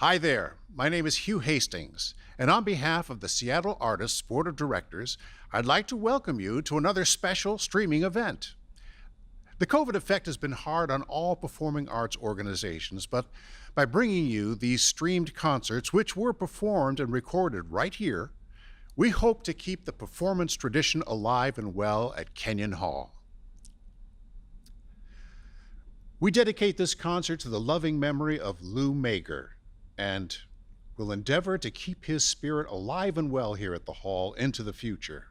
Hi there, my name is Hugh Hastings, and on behalf of the Seattle Artists Board of Directors, I'd like to welcome you to another special streaming event. The COVID effect has been hard on all performing arts organizations, but by bringing you these streamed concerts, which were performed and recorded right here, we hope to keep the performance tradition alive and well at Kenyon Hall. We dedicate this concert to the loving memory of Lou Mager, and will endeavor to keep his spirit alive and well here at the Hall into the future.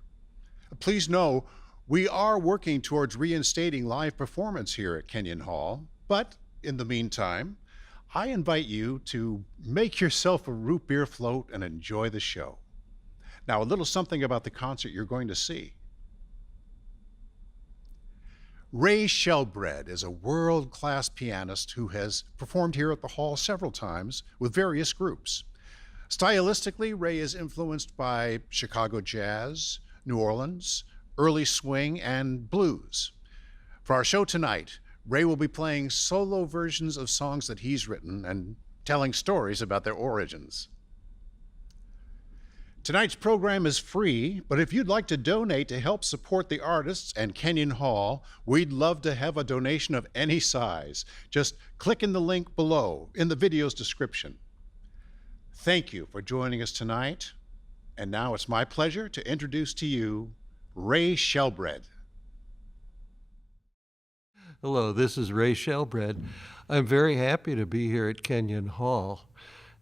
Please know, we are working towards reinstating live performance here at Kenyon Hall, but in the meantime, I invite you to make yourself a root beer float and enjoy the show. Now, a little something about the concert you're going to see. Ray Skjelbred is a world-class pianist who has performed here at the Hall several times with various groups. Stylistically, Ray is influenced by Chicago jazz, New Orleans, early swing, and blues. For our show tonight, Ray will be playing solo versions of songs that he's written and telling stories about their origins. Tonight's program is free, but if you'd like to donate to help support the artists and Kenyon Hall, we'd love to have a donation of any size. Just click in the link below in the video's description. Thank you for joining us tonight. And now it's my pleasure to introduce to you Ray Skjelbred. Hello, this is Ray Skjelbred. I'm very happy to be here at Kenyon Hall.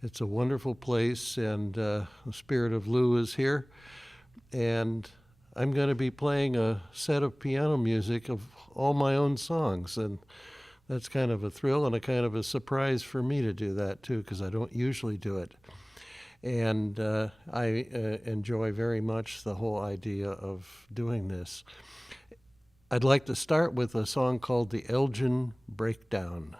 It's a wonderful place, and the spirit of Lou is here. And I'm going to be playing a set of piano music of all my own songs. And that's kind of a thrill and a kind of a surprise for me to do that, too, because I don't usually do it. And I enjoy very much the whole idea of doing this. I'd like to start with a song called The Elgin Breakdown.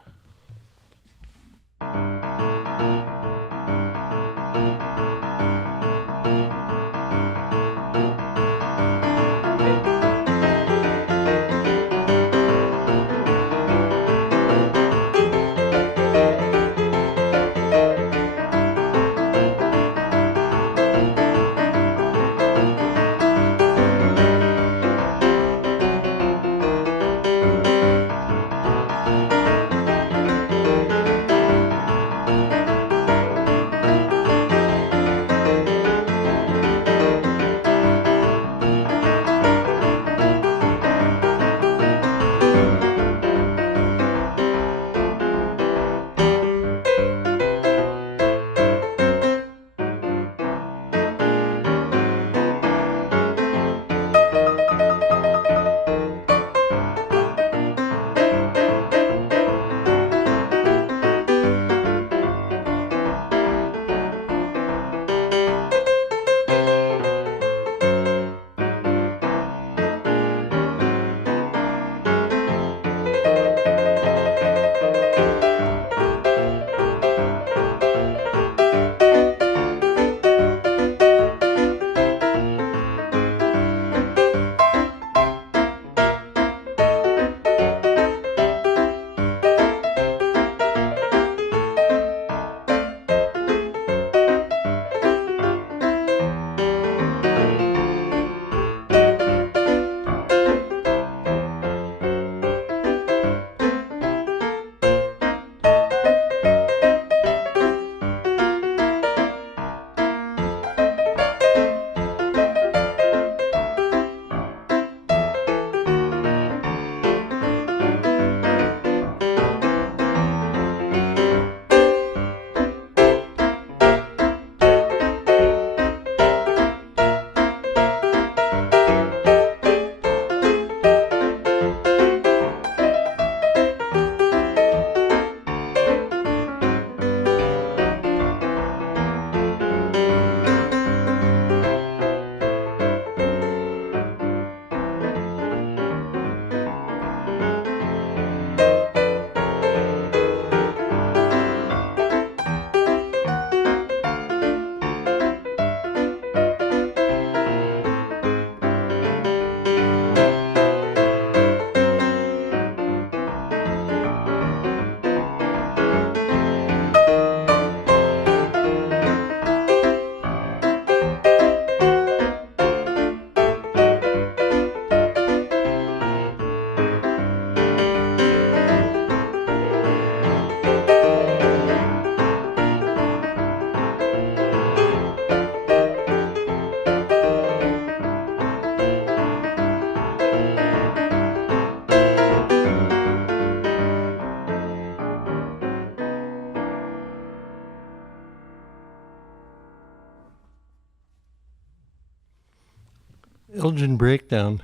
Elgin Breakdown.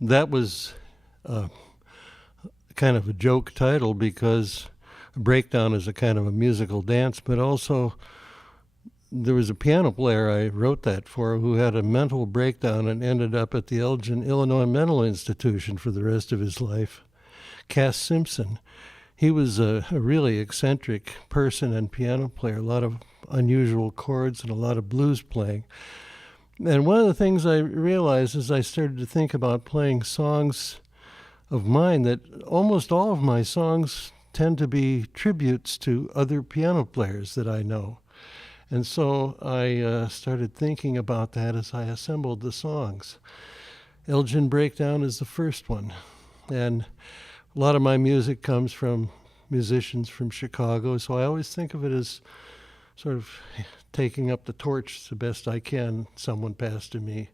That was kind of a joke title because a breakdown is a kind of a musical dance, but also there was a piano player I wrote that for who had a mental breakdown and ended up at the Elgin, Illinois Mental Institution for the rest of his life. Cass Simpson. He was a really eccentric person and piano player, a lot of unusual chords and a lot of blues playing. And one of the things I realized as I started to think about playing songs of mine, that almost all of my songs tend to be tributes to other piano players that I know. And so I started thinking about that as I assembled the songs. Elgin Breakdown is the first one. And a lot of my music comes from musicians from Chicago, so I always think of it as sort of taking up the torch the best I can someone passed to me.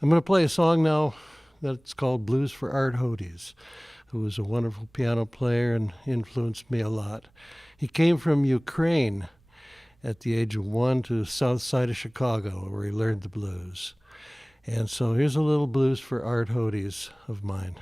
I'm going to play a song now that's called Blues for Art Hodes, who was a wonderful piano player and influenced me a lot. He came from Ukraine at the age of 1 to the south side of Chicago, where he learned the blues. And so here's a little Blues for Art Hodes of mine.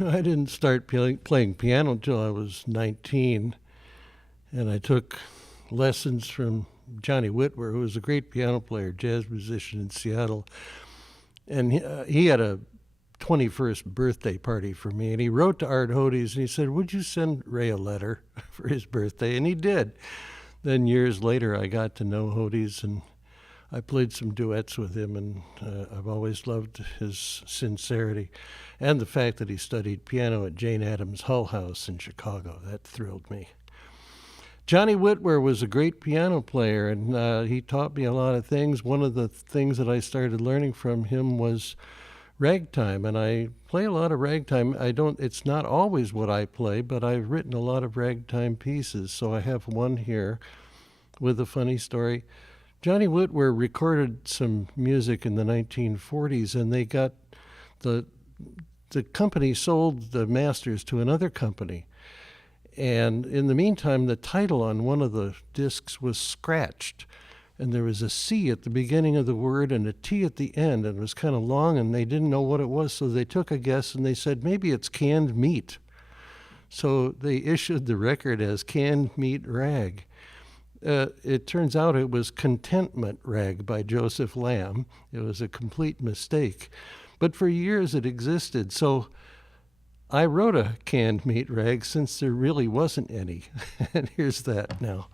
I didn't start playing piano until I was 19, and I took lessons from Johnny Whitwer, who was a great piano player, jazz musician in Seattle. And he had a 21st birthday party for me, and he wrote to Art Hodes, and he said, would you send Ray a letter for his birthday? And he did. Then years later, I got to know Hodes, and I played some duets with him, and I've always loved his sincerity and the fact that he studied piano at Jane Addams Hull House in Chicago. That thrilled me. Johnny Whitwer was a great piano player, and he taught me a lot of things. One of the things that I started learning from him was ragtime, and I play a lot of ragtime. It's not always what I play, but I've written a lot of ragtime pieces, so I have one here with a funny story. Johnny Whitwer recorded some music in the 1940s, and they got the company sold the masters to another company. And in the meantime, the title on one of the discs was scratched. And there was a C at the beginning of the word and a T at the end. And it was kind of long, and they didn't know what it was. So they took a guess, and they said, maybe it's canned meat. So they issued the record as Canned Meat Rag. It turns out it was Contentment Rag by Joseph Lamb. It was a complete mistake. But for years it existed. So I wrote a canned meat rag since there really wasn't any. And here's that now.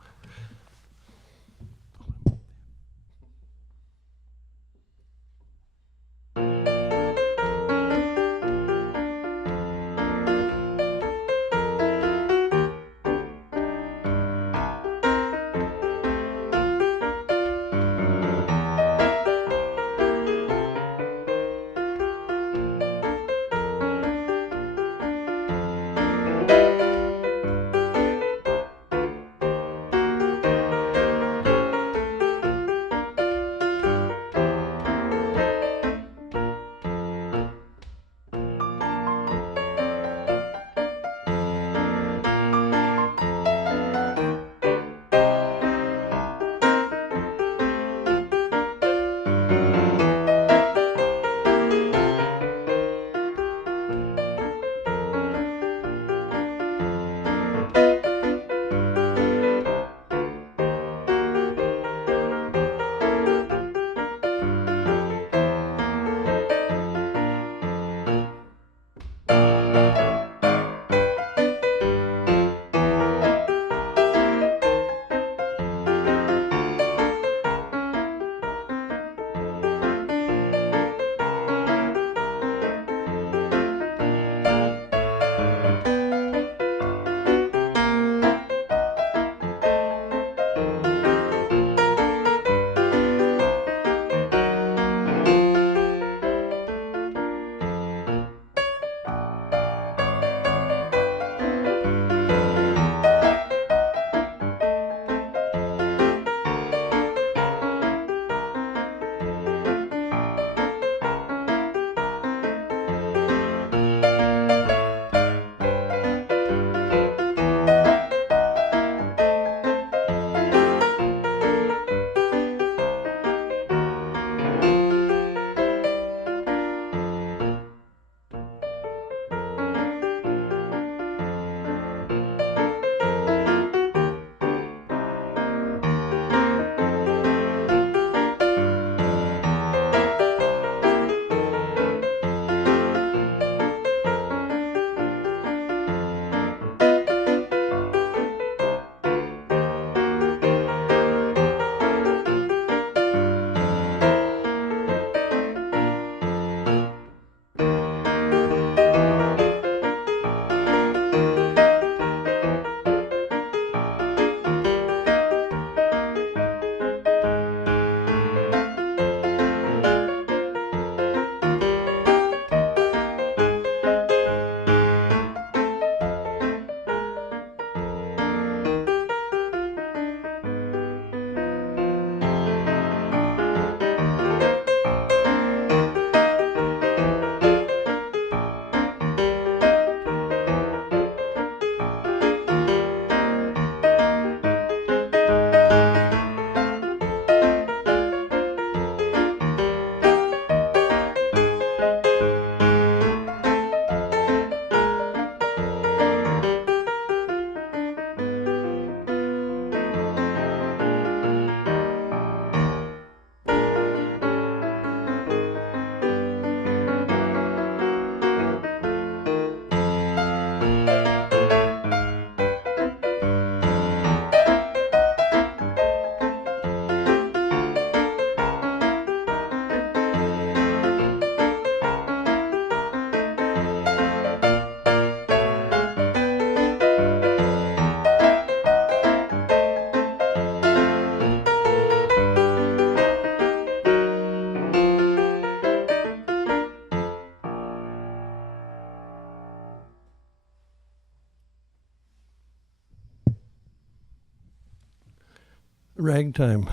Ragtime.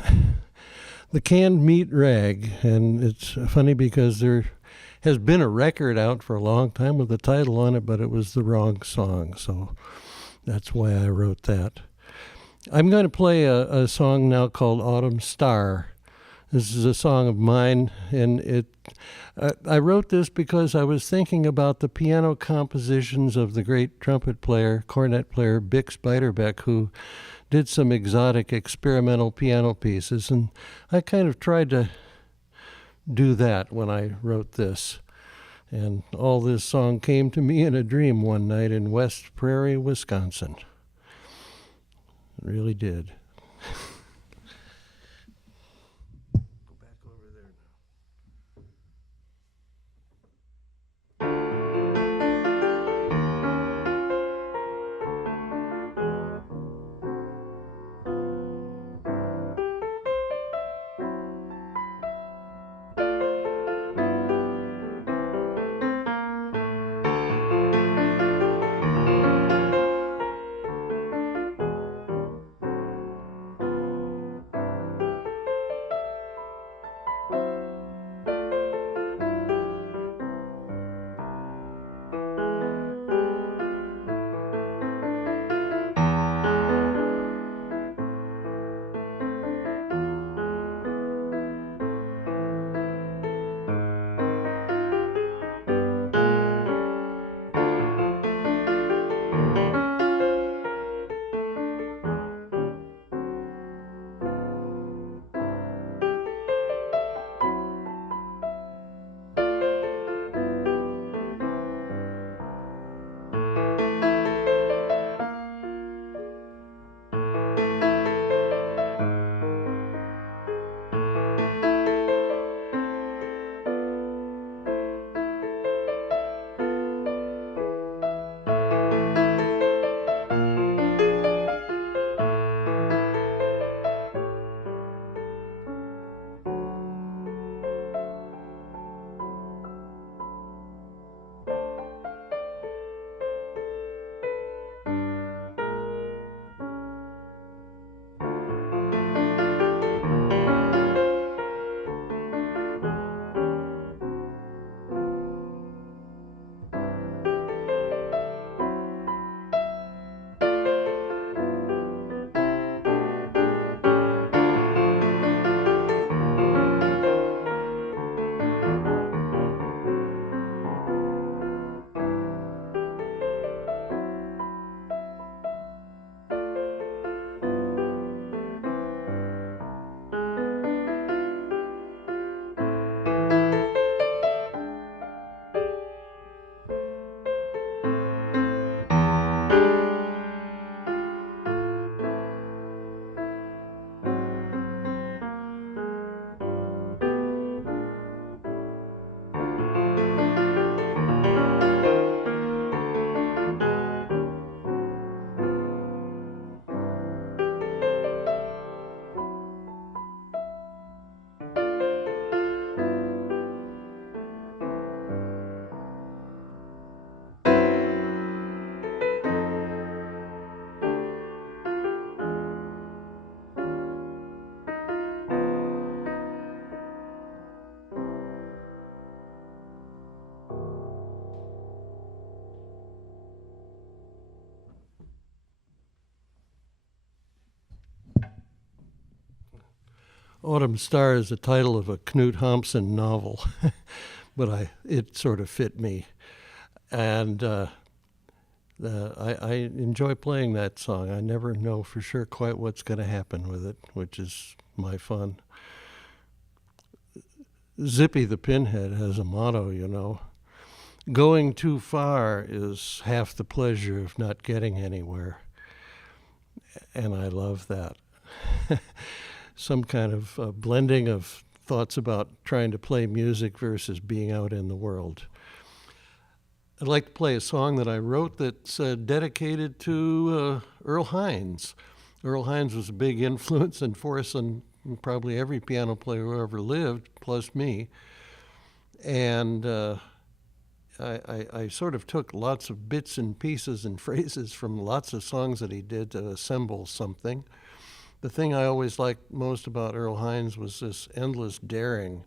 The canned meat rag. And it's funny because there has been a record out for a long time with the title on it, but it was the wrong song. So that's why I wrote that. I'm going to play a song now called Autumn Star. This is a song of mine, and I wrote this because I was thinking about the piano compositions of the great trumpet player, cornet player, Bix Beiderbecke, who did some exotic experimental piano pieces, and I kind of tried to do that when I wrote this. And all this song came to me in a dream one night in West Prairie, Wisconsin. It really did. Autumn Star is the title of a Knut Hamsun novel, but it sort of fit me. And I enjoy playing that song. I never know for sure quite what's going to happen with it, which is my fun. Zippy the Pinhead has a motto, you know. Going too far is half the pleasure of not getting anywhere. And I love that. Some kind of blending of thoughts about trying to play music versus being out in the world. I'd like to play a song that I wrote that's dedicated to Earl Hines. Earl Hines was a big influence and force on probably every piano player who ever lived, plus me. And I sort of took lots of bits and pieces and phrases from lots of songs that he did to assemble something the thing I always liked most about Earl Hines was this endless daring,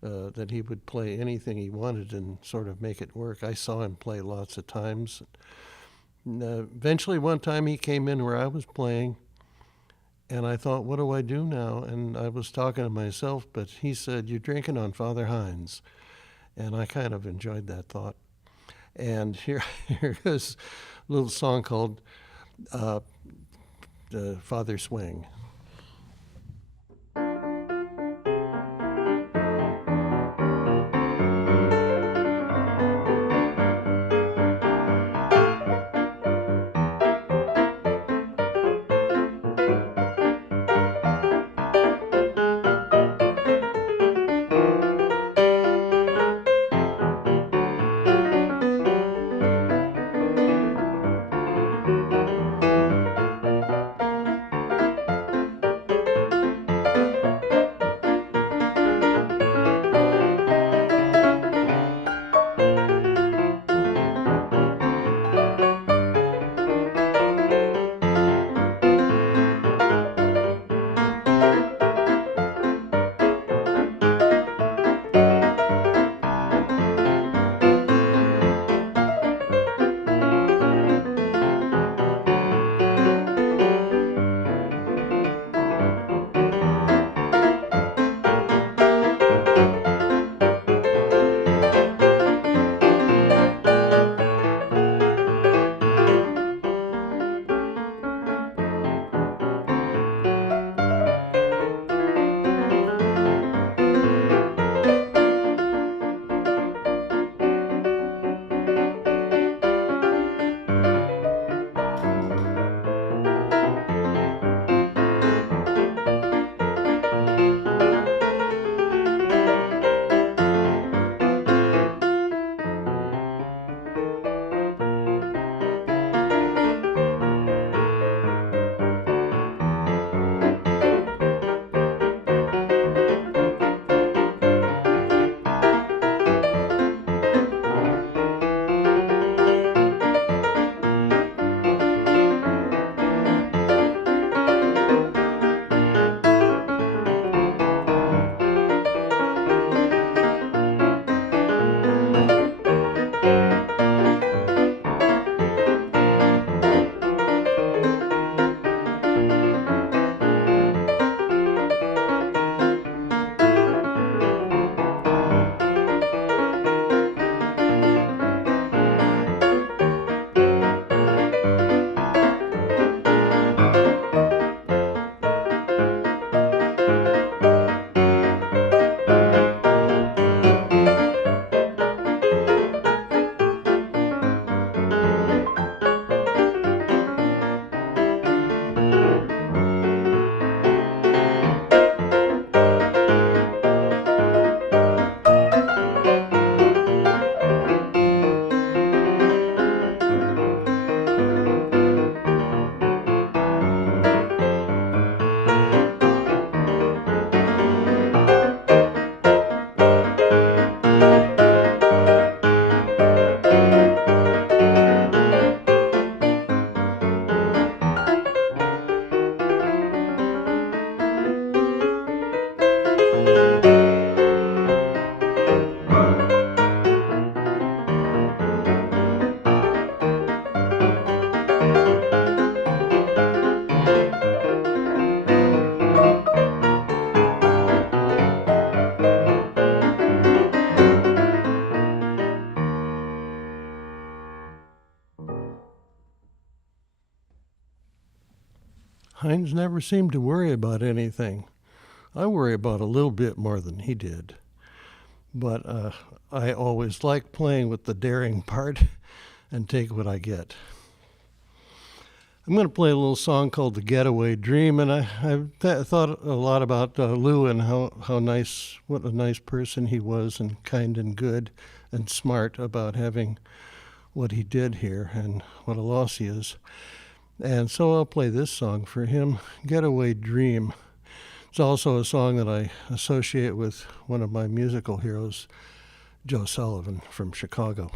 that he would play anything he wanted and sort of make it work. I saw him play lots of times. And, eventually, one time he came in where I was playing, and I thought, what do I do now? And I was talking to myself, but he said, "You're drinking on Father Hines." And I kind of enjoyed that thought. And here is a little song called Father Swing. Hines never seemed to worry about anything. I worry about a little bbit more than he did. But I always like playing with the daring part and take what I get. I'm going to play a little song called The Getaway Dream, and I've thought a lot about Lou and how nice, what a nice person he was, and kind and good and smart about having what he did here and what a loss he is. And so I'll play this song for him, Getaway Dream. It's also a song that I associate with one of my musical heroes, Joe Sullivan from Chicago.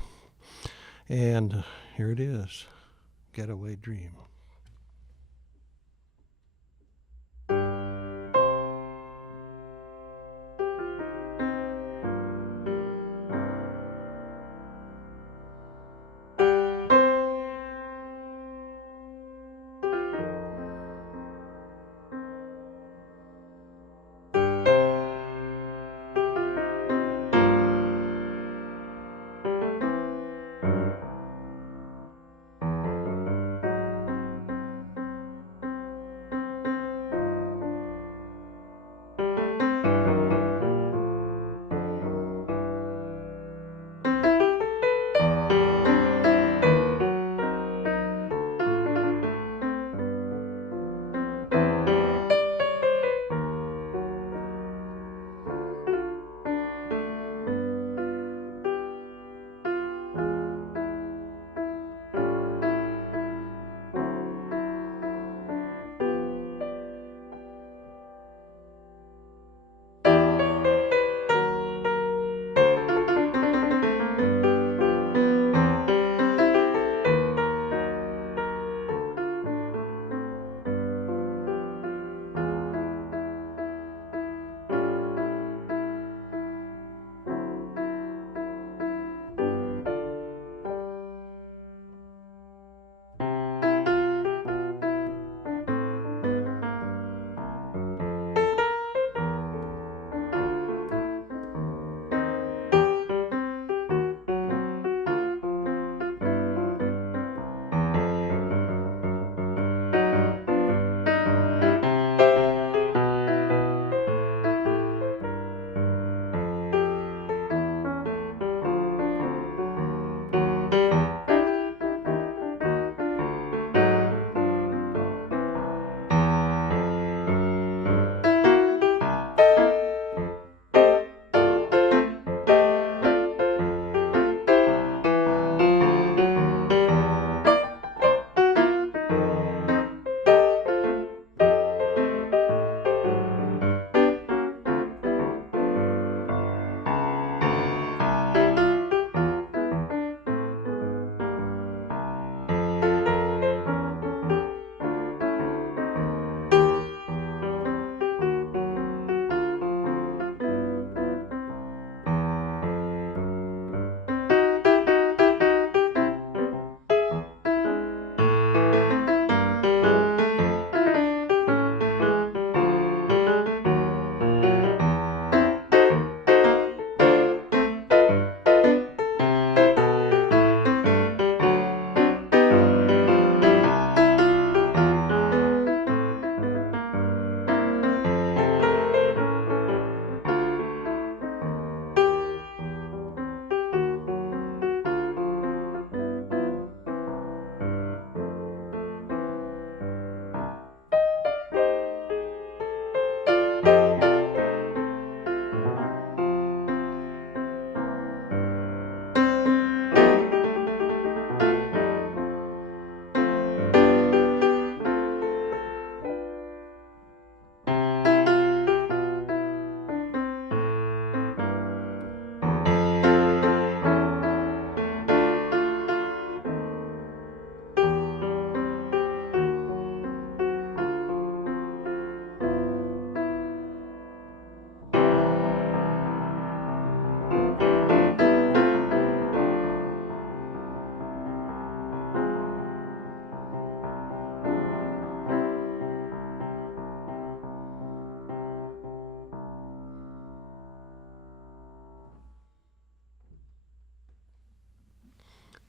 And here it is, Getaway Dream.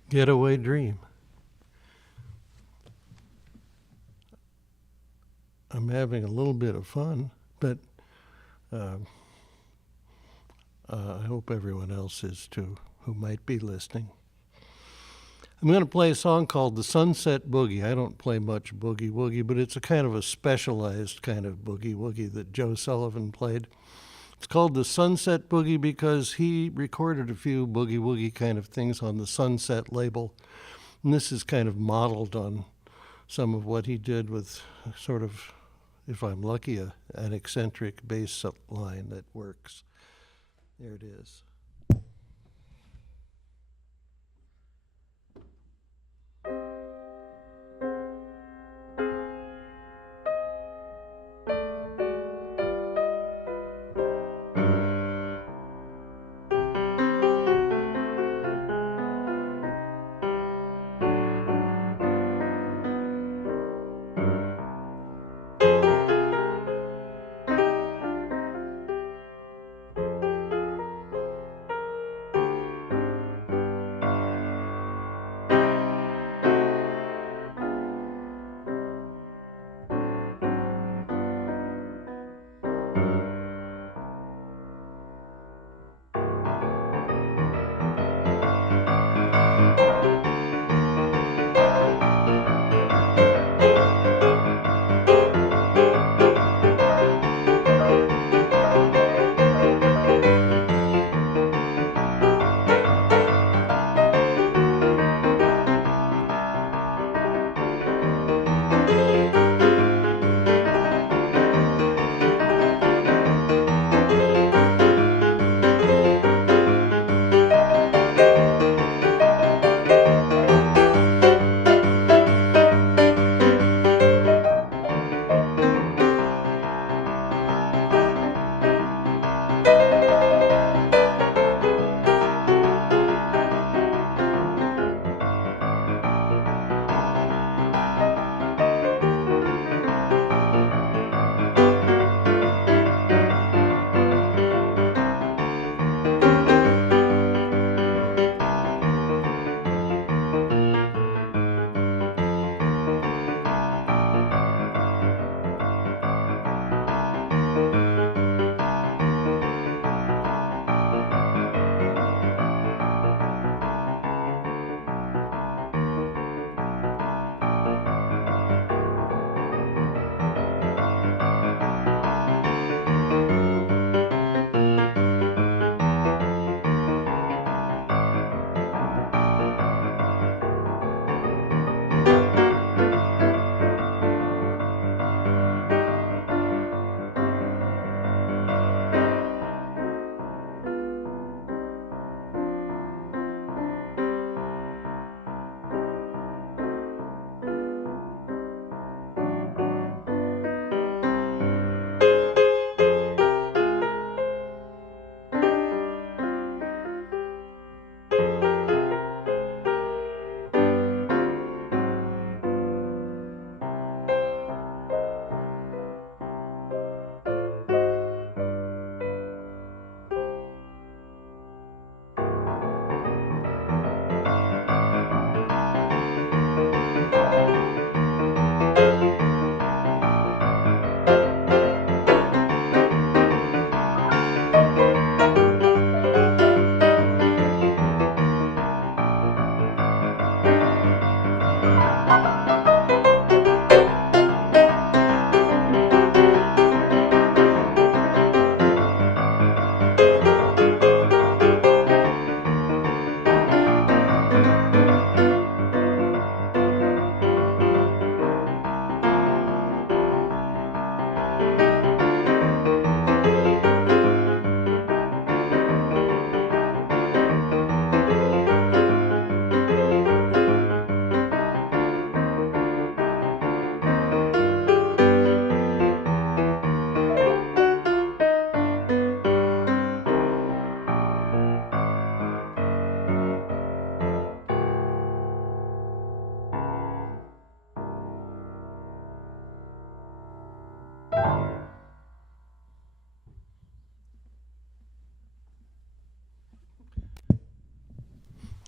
Getaway Dream. I'm having a little bit of fun, but I hope everyone else is too, who might be listening. I'm going to play a song called The Sunset Boogie. I don't play much boogie woogie, but it's a kind of a specialized kind of boogie woogie that Joe Sullivan played. It's called The Sunset Boogie because he recorded a few boogie woogie kind of things on the Sunset label. And this is kind of modeled on some of what he did with sort of, if I'm lucky, an eccentric bass line that works. There it is.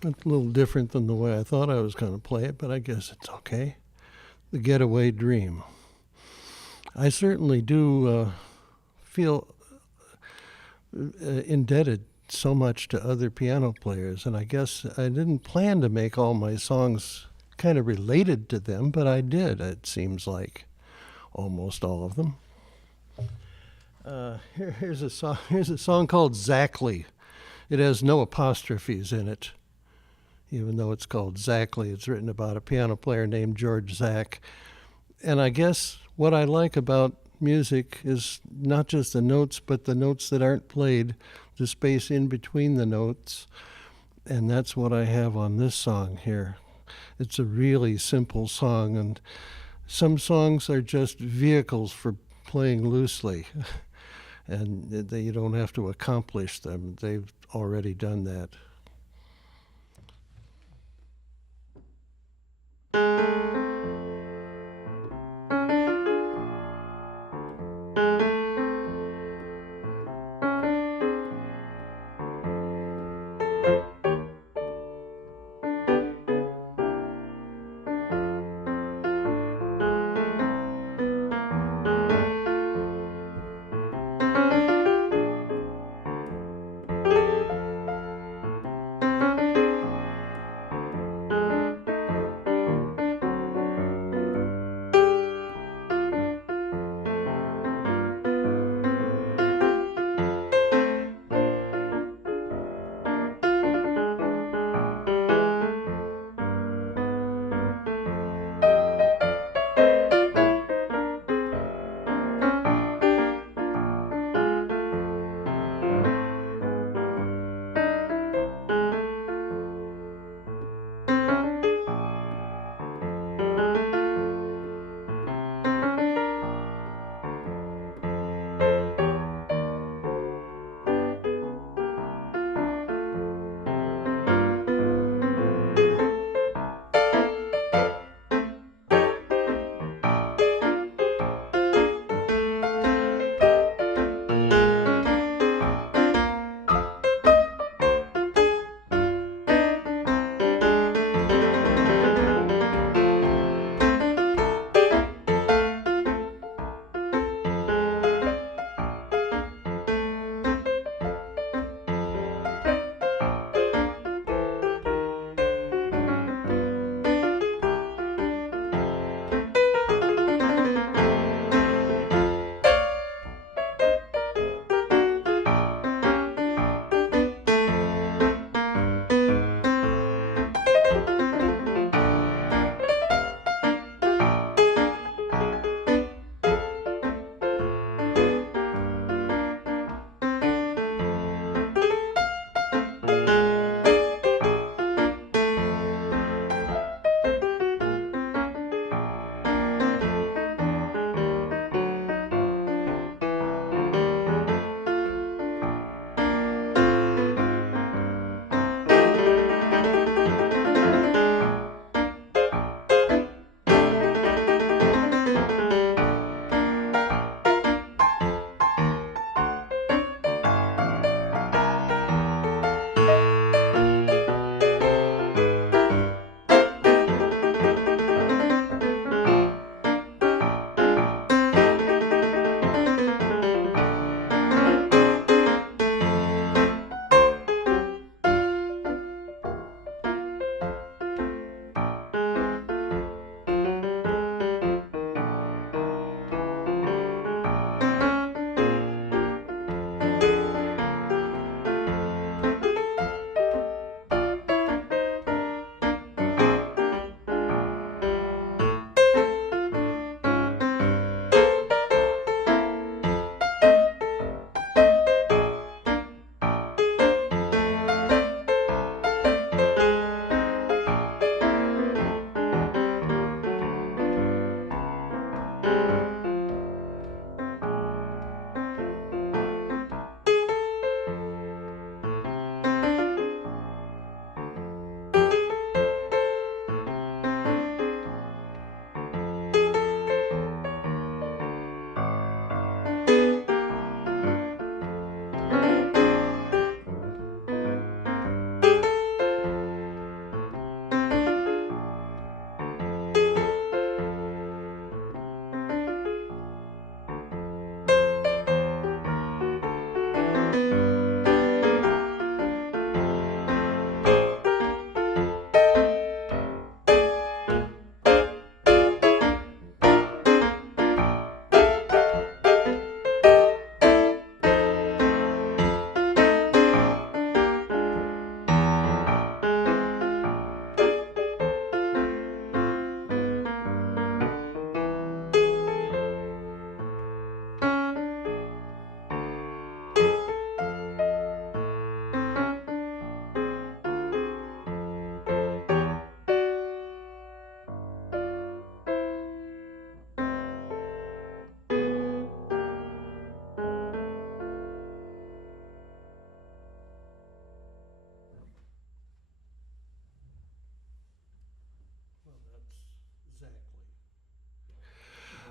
It's a little different than the way I thought I was going to play it, but I guess it's okay. The Getaway Dream. I certainly do feel indebted so much to other piano players, and I guess I didn't plan to make all my songs kind of related to them, but I did, it seems like, almost all of them. Here's a song called Zackley. It has no apostrophes in it, even though it's called Zackley. It's written about a piano player named George Zach. And I guess what I like about music is not just the notes, but the notes that aren't played, the space in between the notes. And that's what I have on this song here. It's a really simple song, and some songs are just vehicles for playing loosely. And you don't have to accomplish them. They've already done that.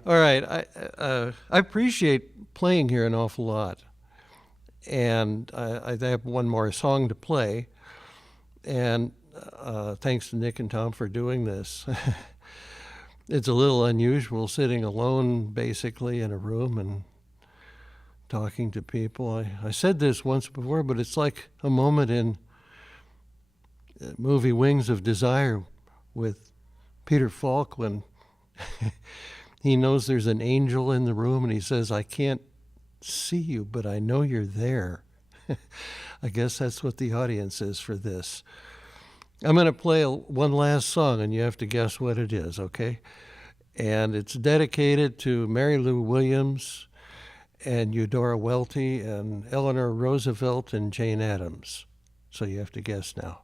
All right, I appreciate playing here an awful lot, and I have one more song to play, and thanks to Nick and Tom for doing this. It's a little unusual sitting alone, basically, in a room and talking to people. I said this once before, but it's like a moment in the movie Wings of Desire with Peter Falk when he knows there's an angel in the room and he says, "I can't see you, but I know you're there." I guess that's what the audience is for this. I'm going to play one last song, and you have to guess what it is, okay? And it's dedicated to Mary Lou Williams and Eudora Welty and Eleanor Roosevelt and Jane Addams. So you have to guess now.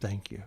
Thank you.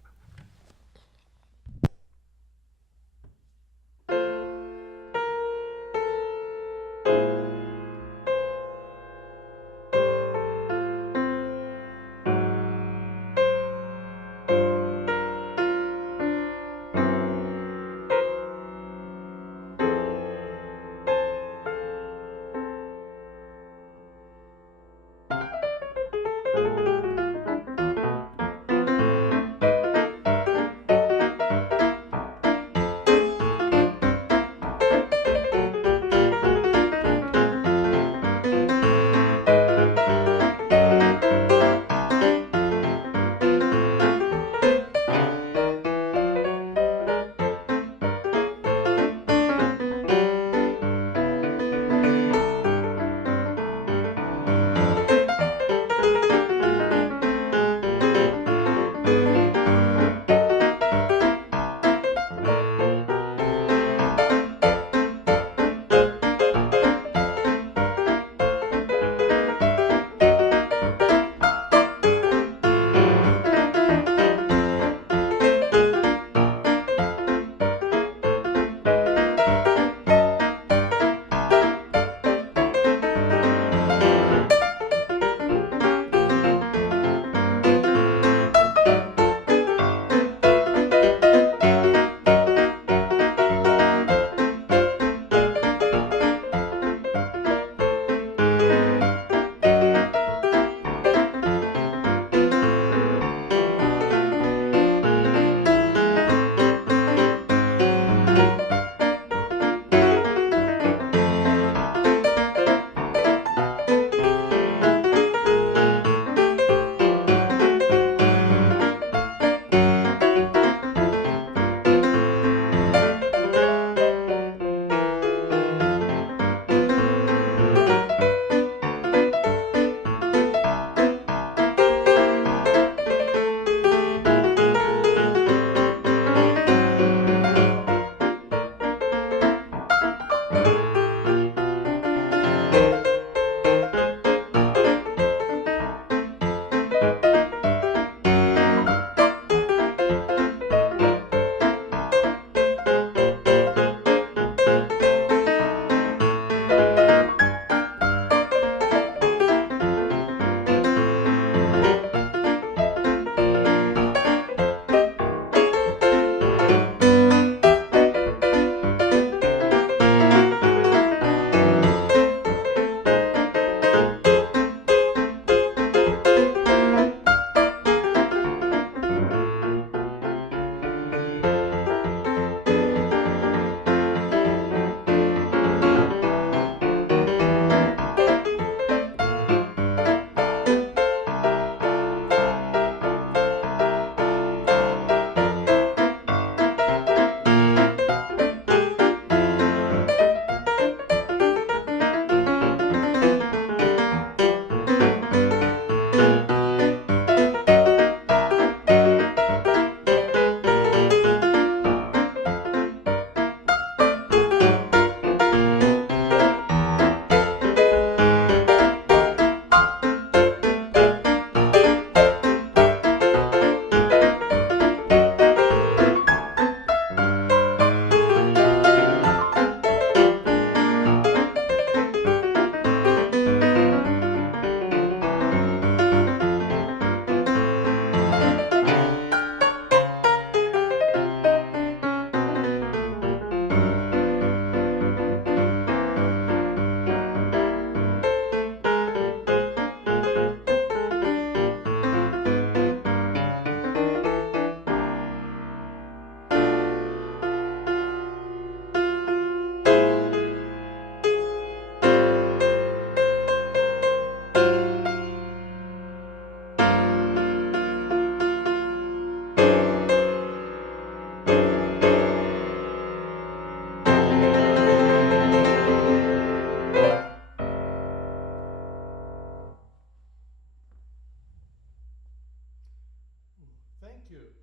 you.